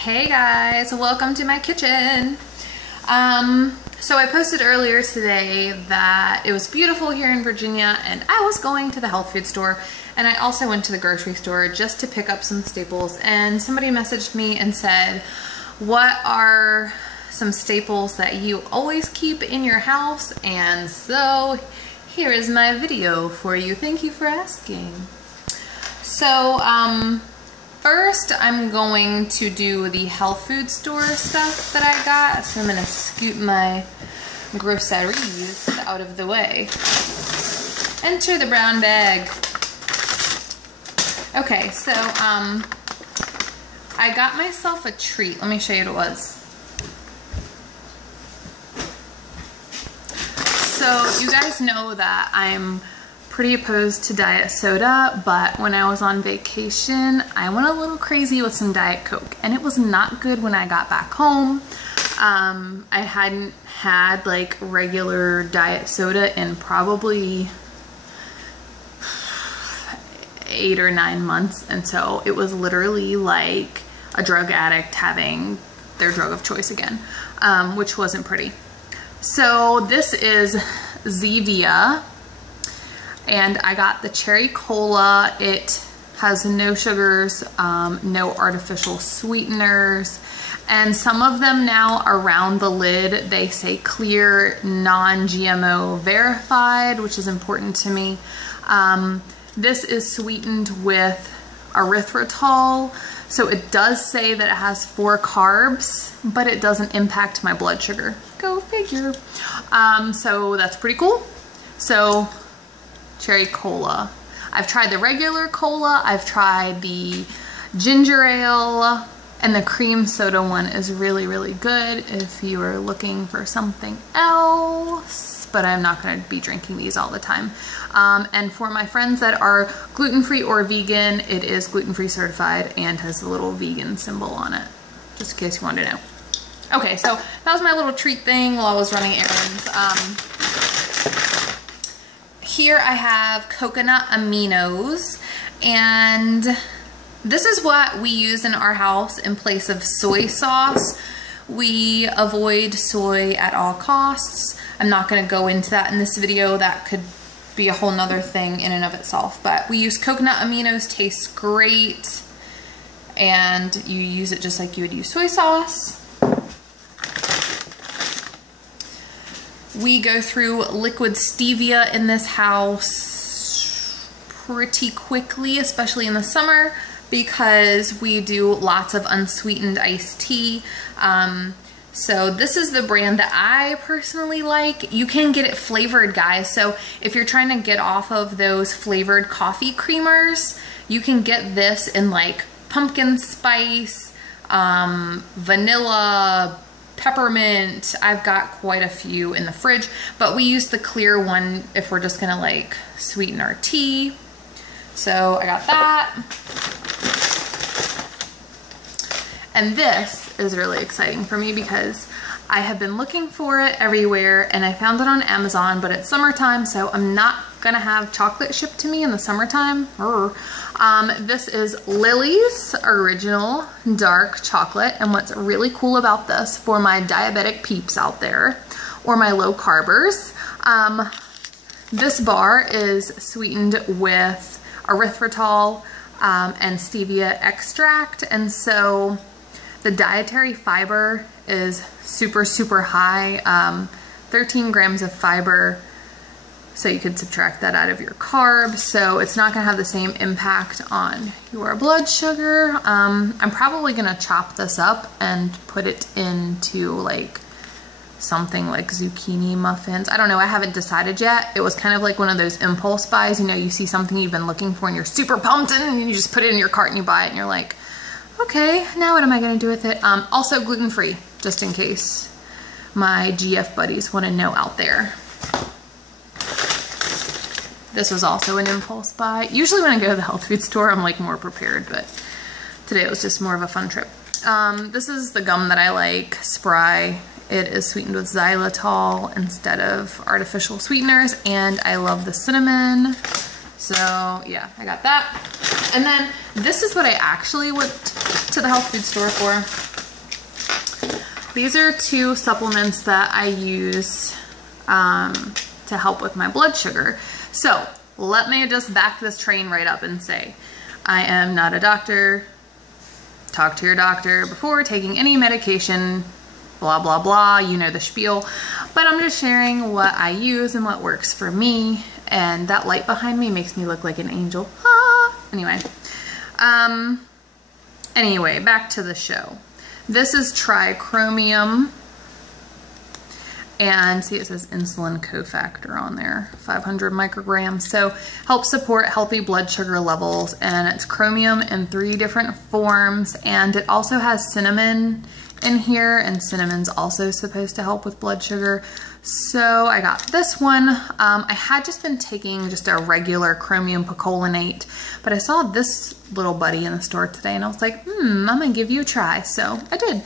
Hey guys, welcome to my kitchen. So I posted earlier today that it was beautiful here in Virginia and I was going to the health food store, and I also went to the grocery store just to pick up some staples, and somebody messaged me and said, what are some staples that you always keep in your house? And so here is my video for you. Thank you for asking. So first, I'm going to do the health food store stuff that I got. So I'm going to scoot my groceries out of the way. Enter the brown bag. Okay, so I got myself a treat. Let me show you what it was. So you guys know that I'm pretty opposed to diet soda, but when I was on vacation, I went a little crazy with some Diet Coke, and it was not good when I got back home. I hadn't had like regular diet soda in probably 8 or 9 months, and so it was literally like a drug addict having their drug of choice again, which wasn't pretty. So this is ZDia. And I got the cherry cola. It has no sugars, no artificial sweeteners, and some of them now around the lid, they say clear, non-GMO verified, which is important to me. This is sweetened with erythritol, so it does say that it has 4 carbs, but it doesn't impact my blood sugar. Go figure. So that's pretty cool. So cherry cola. I've tried the regular cola, I've tried the ginger ale, and the cream soda one is really, really good if you are looking for something else, but I'm not going to be drinking these all the time. And for my friends that are gluten-free or vegan, it is gluten-free certified and has a little vegan symbol on it, just in case you wanted to know. Okay, so that was my little treat thing while I was running errands. Here I have coconut aminos, and this is what we use in our house in place of soy sauce. We avoid soy at all costs. I'm not going to go into that in this video. That could be a whole nother thing in and of itself, but we use coconut aminos. Tastes great, and you use it just like you would use soy sauce. We go through liquid stevia in this house pretty quickly, especially in the summer, because we do lots of unsweetened iced tea. So this is the brand that I personally like. You can get it flavored, guys. So if you're trying to get off of those flavored coffee creamers, you can get this in like pumpkin spice, vanilla, peppermint. I've got quite a few in the fridge, but we use the clear one if we're just gonna like sweeten our tea. So I got that. And this is really exciting for me because I have been looking for it everywhere, and I found it on Amazon, but it's summertime, so I'm not gonna have chocolate shipped to me in the summertime. This is Lily's Original Dark Chocolate, and what's really cool about this for my diabetic peeps out there, or my low carbers, this bar is sweetened with erythritol and stevia extract, and so the dietary fiber is super, super high, 13 grams of fiber. So you could subtract that out of your carbs, so it's not gonna have the same impact on your blood sugar. I'm probably gonna chop this up and put it into like something like zucchini muffins. I don't know, I haven't decided yet. It was kind of like one of those impulse buys, you know, you see something you've been looking for and you're super pumped and you just put it in your cart and you buy it and you're like, okay, now what am I gonna do with it? Also gluten-free, just in case my GF buddies wanna know out there. This was also an impulse buy. Usually when I go to the health food store, I'm like more prepared, but today it was just more of a fun trip. This is the gum that I like, Spry. It is sweetened with xylitol instead of artificial sweeteners, and I love the cinnamon. So yeah, I got that. And then this is what I actually went to the health food store for. these are 2 supplements that I use to help with my blood sugar. So let me just back this train right up and say, I am not a doctor. Talk to your doctor before taking any medication, blah, blah, blah. You know the spiel. But I'm just sharing what I use and what works for me. And that light behind me makes me look like an angel. Ah. Anyway, back to the show. This is Chromium. And see, it says insulin cofactor on there, 500 micrograms. So helps support healthy blood sugar levels. And it's Chromium in 3 different forms. And it also has cinnamon in here, and cinnamon's also supposed to help with blood sugar. So I got this one. I had just been taking just a regular Chromium picolinate, but I saw this little buddy in the store today and I was like, I'm gonna give you a try. So I did.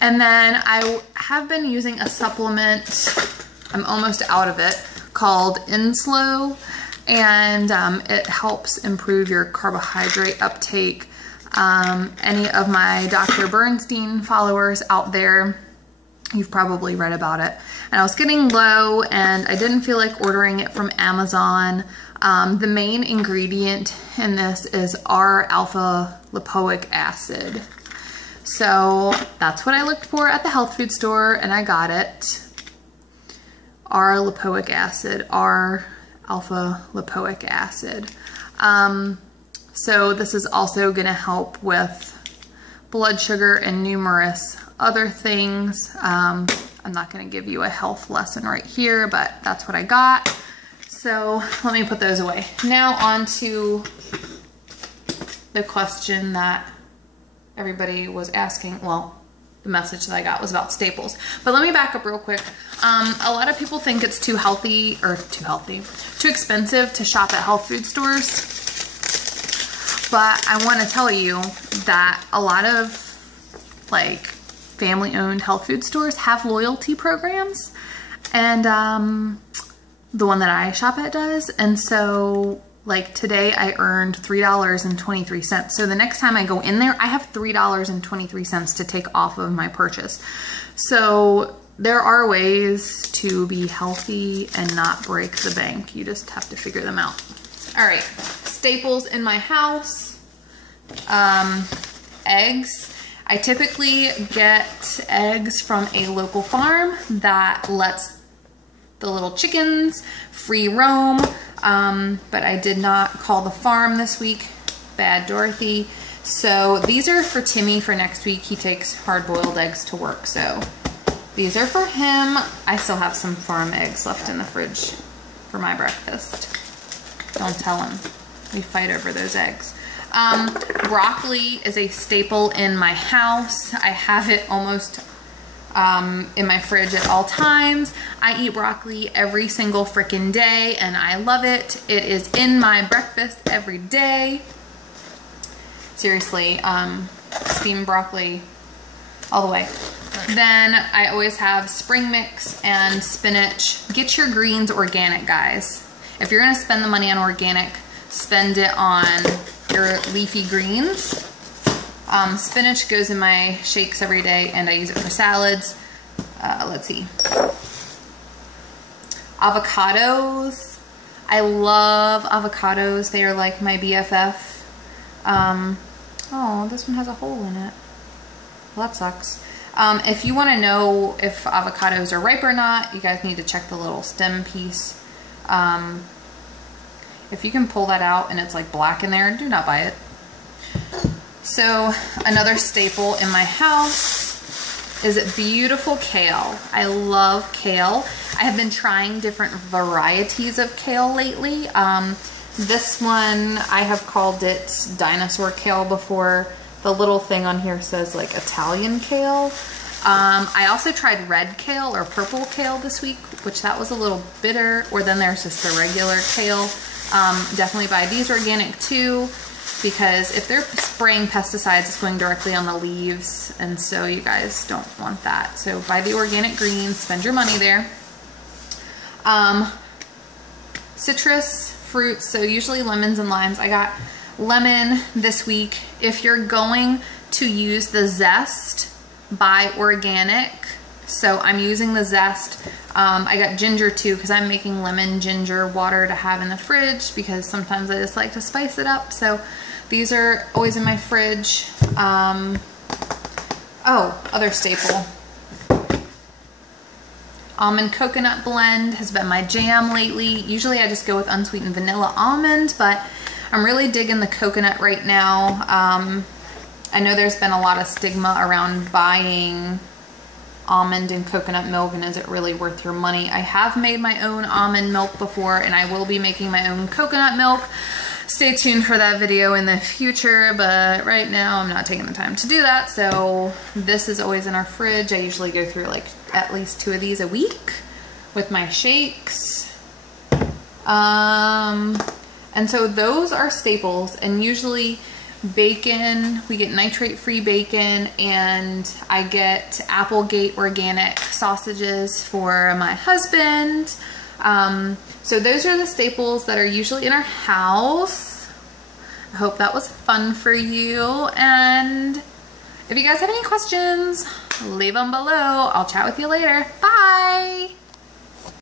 And then I have been using a supplement, I'm almost out of it, called Inslo, and it helps improve your carbohydrate uptake. Any of my Dr. Bernstein followers out there, you've probably read about it. And I was getting low and I didn't feel like ordering it from Amazon. The main ingredient in this is R-alpha lipoic acid. So that's what I looked for at the health food store and I got it. R-lipoic acid, R-alpha lipoic acid. So this is also going to help with blood sugar and numerous other things. I'm not going to give you a health lesson right here, but that's what I got. So let me put those away. Now on to the question that everybody was asking. Well, the message that I got was about staples. But let me back up real quick. A lot of people think it's too expensive to shop at health food stores. But I want to tell you that a lot of like family-owned health food stores have loyalty programs, and the one that I shop at does. And so like today I earned $3.23. So the next time I go in there, I have $3.23 to take off of my purchase. So there are ways to be healthy and not break the bank. You just have to figure them out. All right, staples in my house, eggs. I typically get eggs from a local farm that lets the little chickens free roam, but I did not call the farm this week. Bad Dorothy. So these are for Timmy for next week. He takes hard-boiled eggs to work, so these are for him. I still have some farm eggs left in the fridge for my breakfast. Don't tell him. We fight over those eggs. Broccoli is a staple in my house. I have it almost in my fridge at all times. I eat broccoli every single frickin' day and I love it. It is in my breakfast every day. Seriously, steamed broccoli all the way. Then I always have spring mix and spinach. Get your greens organic, guys. If you're gonna spend the money on organic, spend it on your leafy greens. Spinach goes in my shakes every day and I use it for salads. Let's see. Avocados. I love avocados. They are like my BFF. Oh, this one has a hole in it. Well, that sucks. If you want to know if avocados are ripe or not, you guys need to check the little stem piece. If you can pull that out and it's like black in there, do not buy it. So another staple in my house is beautiful kale. I love kale. I have been trying different varieties of kale lately. This one, I have called it dinosaur kale before. The little thing on here says like Italian kale. I also tried red kale or purple kale this week, which that was a little bitter. Or then there's just the regular kale. Definitely buy these organic too, because if they're spraying pesticides, it's going directly on the leaves, and so you guys don't want that. So buy the organic greens, spend your money there. Citrus fruits, so usually lemons and limes. I got lemon this week. If you're going to use the Zest by Organic. So I'm using the Zest. I got ginger too because I'm making lemon ginger water to have in the fridge because sometimes I just like to spice it up. So these are always in my fridge. Oh, other staple. Almond coconut blend has been my jam lately. Usually I just go with unsweetened vanilla almond, but I'm really digging the coconut right now. I know there's been a lot of stigma around buying almond and coconut milk, and is it really worth your money? I have made my own almond milk before, and I will be making my own coconut milk. Stay tuned for that video in the future, but right now I'm not taking the time to do that. So this is always in our fridge. I usually go through like at least 2 of these a week with my shakes. And so those are staples, and usually bacon, we get nitrate-free bacon, and I get Applegate organic sausages for my husband. So those are the staples that are usually in our house. I hope that was fun for you, and if you guys have any questions, leave them below. I'll chat with you later. Bye!